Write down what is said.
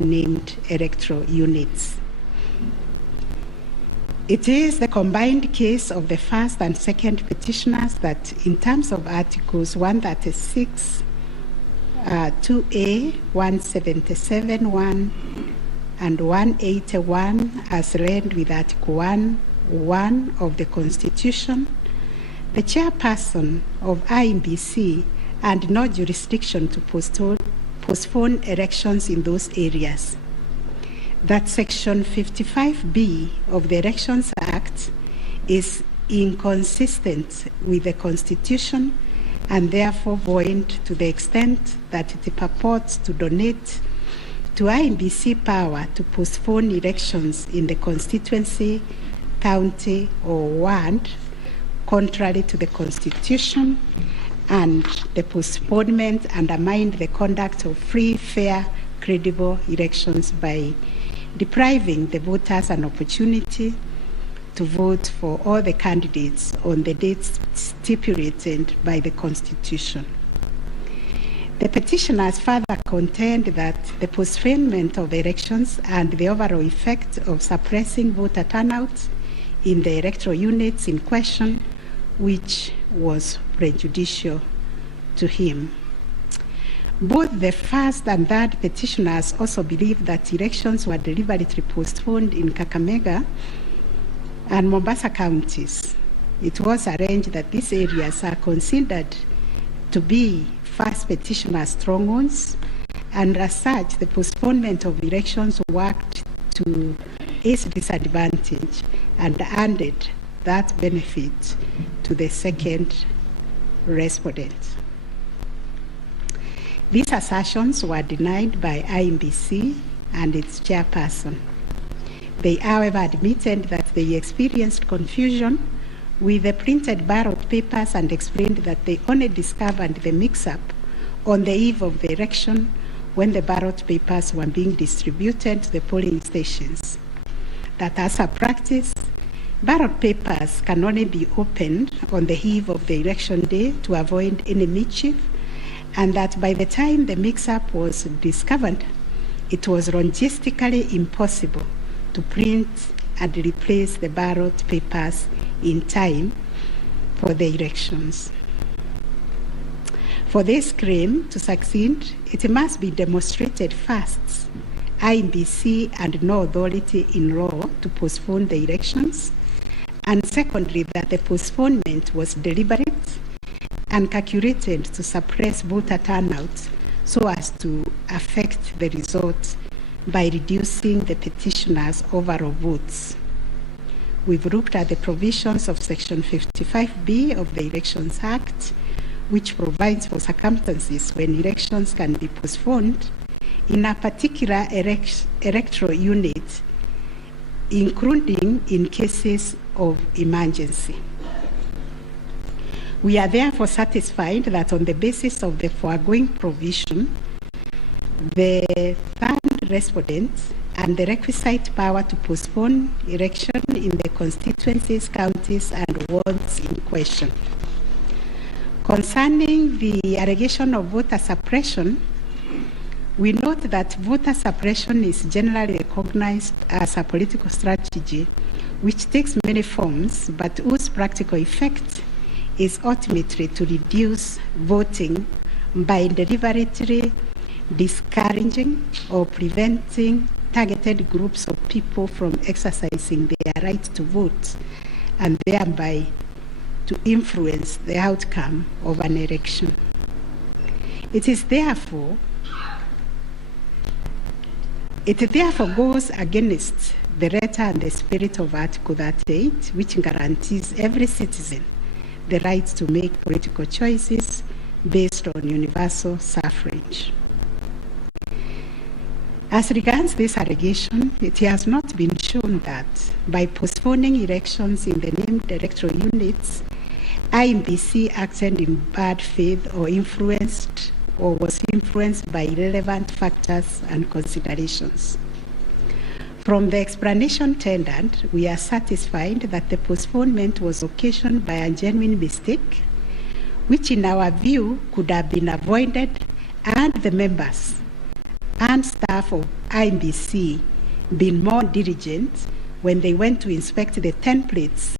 named electoral units. It is the combined case of the first and second petitioners that, in terms of Articles 136, 2A, 177(1), and 181, as read with Article 1 of the Constitution, the chairperson of IEBC had no jurisdiction to postpone elections in those areas. That Section 55B of the Elections Act is inconsistent with the Constitution and therefore void to the extent that it purports to donate to IEBC power to postpone elections in the constituency, county, or ward, contrary to the Constitution, and the postponement undermined the conduct of free, fair, credible elections by depriving the voters an opportunity to vote for all the candidates on the dates stipulated by the Constitution. The petitioners further contend that the postponement of elections and the overall effect of suppressing voter turnout in the electoral units in question, which was prejudicial to him. Both the first and third petitioners also believe that elections were deliberately postponed in Kakamega and Mombasa counties. It was arranged that these areas are considered to be first petitioner strongholds, and as such, the postponement of elections worked to its disadvantage and handed that benefit to the second respondent. These assertions were denied by IEBC and its chairperson. They, however, admitted that they experienced confusion with the printed ballot papers and explained that they only discovered the mix-up on the eve of the election when the ballot papers were being distributed to the polling stations. That as a practice, ballot papers can only be opened on the eve of the election day to avoid any mischief, and that by the time the mix-up was discovered, it was logistically impossible to print and replace the ballot papers in time for the elections. For this claim to succeed, it must be demonstrated first, IEBC had no authority in law to postpone the elections, and secondly, that the postponement was deliberate and calculated to suppress voter turnout so as to affect the result by reducing the petitioners' overall votes. We've looked at the provisions of Section 55B of the Elections Act, which provides for circumstances when elections can be postponed in a particular electoral unit, including in cases of emergency. We are therefore satisfied that on the basis of the foregoing provision, the third respondent and the requisite power to postpone election in the constituencies, counties, and wards in question. Concerning the allegation of voter suppression, we note that voter suppression is generally recognized as a political strategy which takes many forms, but whose practical effect is ultimately to reduce voting by deliberately discouraging or preventing targeted groups of people from exercising their right to vote and thereby to influence the outcome of an election. It therefore goes against the letter and the spirit of Article 38, which guarantees every citizen the right to make political choices based on universal suffrage. As regards this allegation, it has not been shown that by postponing elections in the named electoral units, IEBC acted in bad faith or was influenced by irrelevant factors and considerations. From the explanation tendered, we are satisfied that the postponement was occasioned by a genuine mistake, which in our view could have been avoided, and the members and staff of IEBC been more diligent when they went to inspect the templates